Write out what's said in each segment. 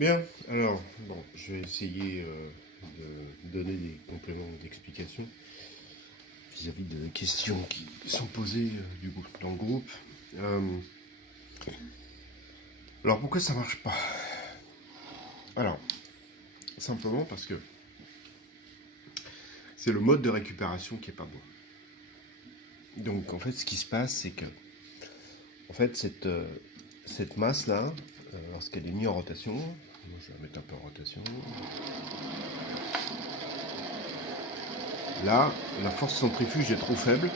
Bien, alors, bon, je vais essayer de donner des compléments d'explication vis-à-vis de questions qui sont posées dans le groupe. Euh, alors, pourquoi ça marche pas? Alors, simplement parce que c'est le mode de récupération qui est pas bon. Donc, en fait, ce qui se passe, c'est que, en fait, cette masse-là, lorsqu'elle est mise en rotation, moi, je vais la mettre un peu en rotation. Là, la force centrifuge est trop faible.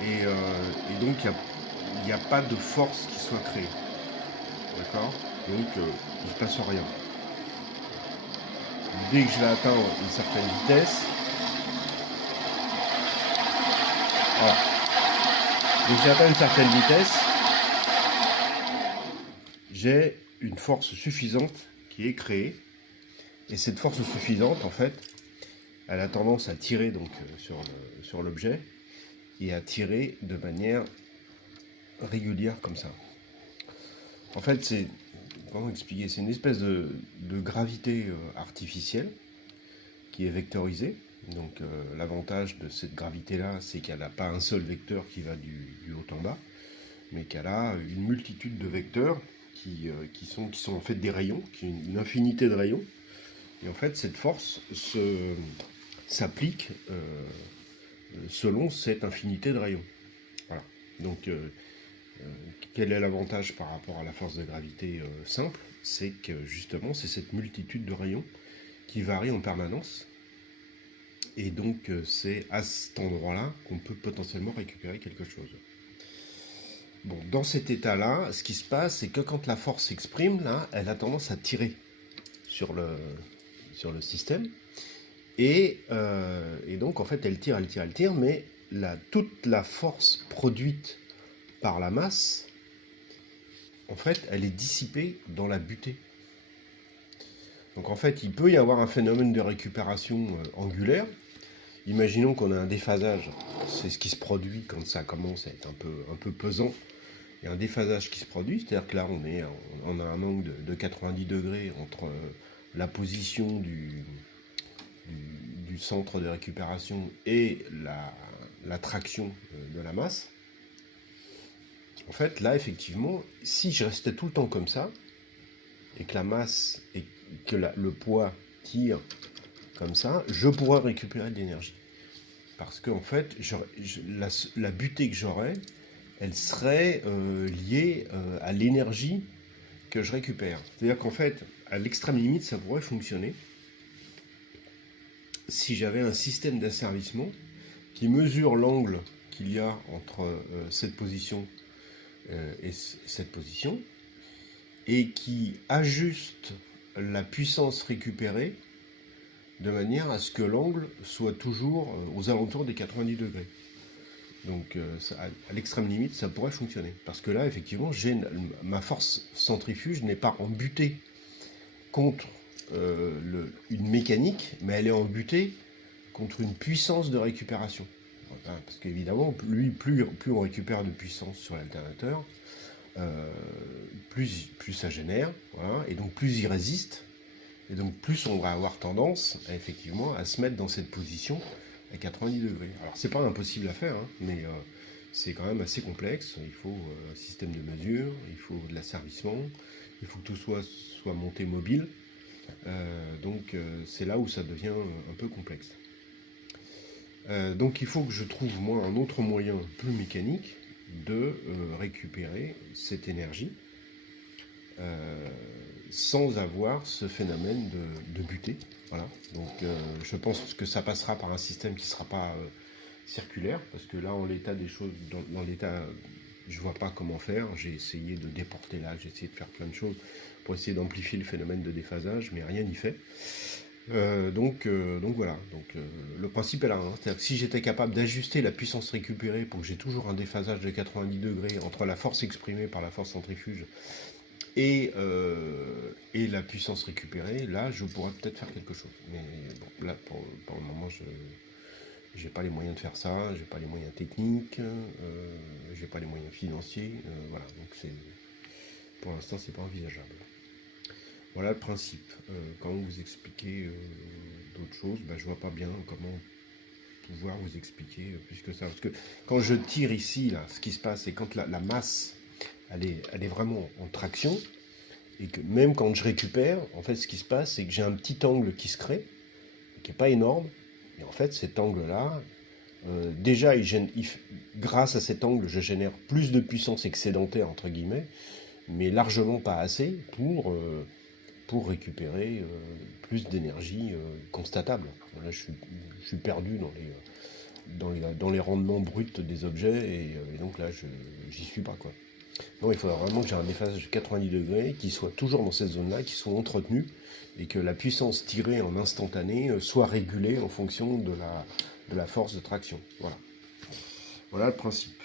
Et donc, il n'y a pas de force qui soit créée. D'accord. Donc, il ne se passe rien. Dès que je vais atteindre une certaine vitesse, voilà. Dès que j'atteins une certaine vitesse, j'ai une force suffisante qui est créée. Et cette force suffisante, en fait, elle a tendance à tirer donc sur l'objet et à tirer de manière régulière comme ça. En fait, comment expliquer? C'est une espèce de gravité artificielle qui est vectorisée. Donc l'avantage de cette gravité-là, c'est qu'elle n'a pas un seul vecteur qui va du haut en bas, mais qu'elle a une multitude de vecteurs qui sont en fait des rayons, qui ont une infinité de rayons. Et en fait, cette force s'applique selon cette infinité de rayons. Voilà. Donc, quel est l'avantage par rapport à la force de gravité simple? C'est que justement, c'est cette multitude de rayons qui varie en permanence. Et donc, c'est à cet endroit-là qu'on peut potentiellement récupérer quelque chose. Bon, dans cet état-là, ce qui se passe, c'est que quand la force s'exprime, là, elle a tendance à tirer sur le système. Et donc, en fait, elle tire, mais toute la force produite par la masse, en fait, elle est dissipée dans la butée. Donc, en fait, il peut y avoir un phénomène de récupération angulaire. Imaginons qu'on a un déphasage, c'est ce qui se produit quand ça commence à être un peu pesant. Il y a un déphasage qui se produit, c'est-à-dire que là on a un angle de 90 degrés entre la position du centre de récupération et la traction de la masse. En fait, là, effectivement, si je restais tout le temps comme ça, et que la masse et que le poids tire comme ça, je pourrais récupérer de l'énergie. Parce qu'en fait, la butée que j'aurais, elle serait liée à l'énergie que je récupère. C'est-à-dire qu'en fait, à l'extrême limite, ça pourrait fonctionner si j'avais un système d'asservissement qui mesure l'angle qu'il y a entre cette position et cette position, et qui ajuste la puissance récupérée de manière à ce que l'angle soit toujours aux alentours des 90 degrés. Donc à l'extrême limite, ça pourrait fonctionner. Parce que là, effectivement, ma force centrifuge n'est pas embutée contre une mécanique, mais elle est embutée contre une puissance de récupération. Voilà, parce qu'évidemment, plus on récupère de puissance sur l'alternateur, plus ça génère, voilà, et donc plus il résiste, et donc plus on va avoir tendance effectivement à se mettre dans cette position à 90 degrés. Alors c'est pas impossible à faire, hein, mais c'est quand même assez complexe. Il faut un système de mesure, il faut de l'asservissement, il faut que tout soit monté mobile. Donc c'est là où ça devient un peu complexe. Donc il faut que je trouve moi un autre moyen plus mécanique de récupérer cette énergie sans avoir ce phénomène de butée. Voilà. Donc je pense que ça passera par un système qui ne sera pas circulaire, parce que là, en l'état des choses, dans l'état, je vois pas comment faire. J'ai essayé de déporter là, j'ai essayé de faire plein de choses pour essayer d'amplifier le phénomène de déphasage, mais rien n'y fait. Donc voilà. Donc le principe est là, hein. C'est-à-dire que si j'étais capable d'ajuster la puissance récupérée pour que j'ai toujours un déphasage de 90 degrés entre la force exprimée par la force centrifuge et la puissance récupérée, là je pourrais peut-être faire quelque chose. Mais bon, là pour le moment j'ai pas les moyens de faire ça, j'ai pas les moyens techniques, j'ai pas les moyens financiers, voilà. Donc pour l'instant c'est pas envisageable. Voilà le principe. Quand vous expliquez d'autres choses, je vois pas bien comment pouvoir vous expliquer plus que ça. Parce que quand je tire ici, là, ce qui se passe, c'est quand la masse, elle est vraiment en traction, et que même quand je récupère, en fait, ce qui se passe, c'est que j'ai un petit angle qui se crée, qui n'est pas énorme, et en fait, cet angle-là, déjà, grâce à cet angle, je génère plus de puissance excédentaire, entre guillemets, mais largement pas assez pour récupérer plus d'énergie constatable. Là, je suis perdu dans les rendements bruts des objets, et donc là, j'y suis pas, quoi. Non, il faudra vraiment que j'ai un déphasage de 90 degrés, qui soit toujours dans cette zone-là, qui soit entretenu, et que la puissance tirée en instantané soit régulée en fonction de la force de traction. Voilà. Voilà le principe.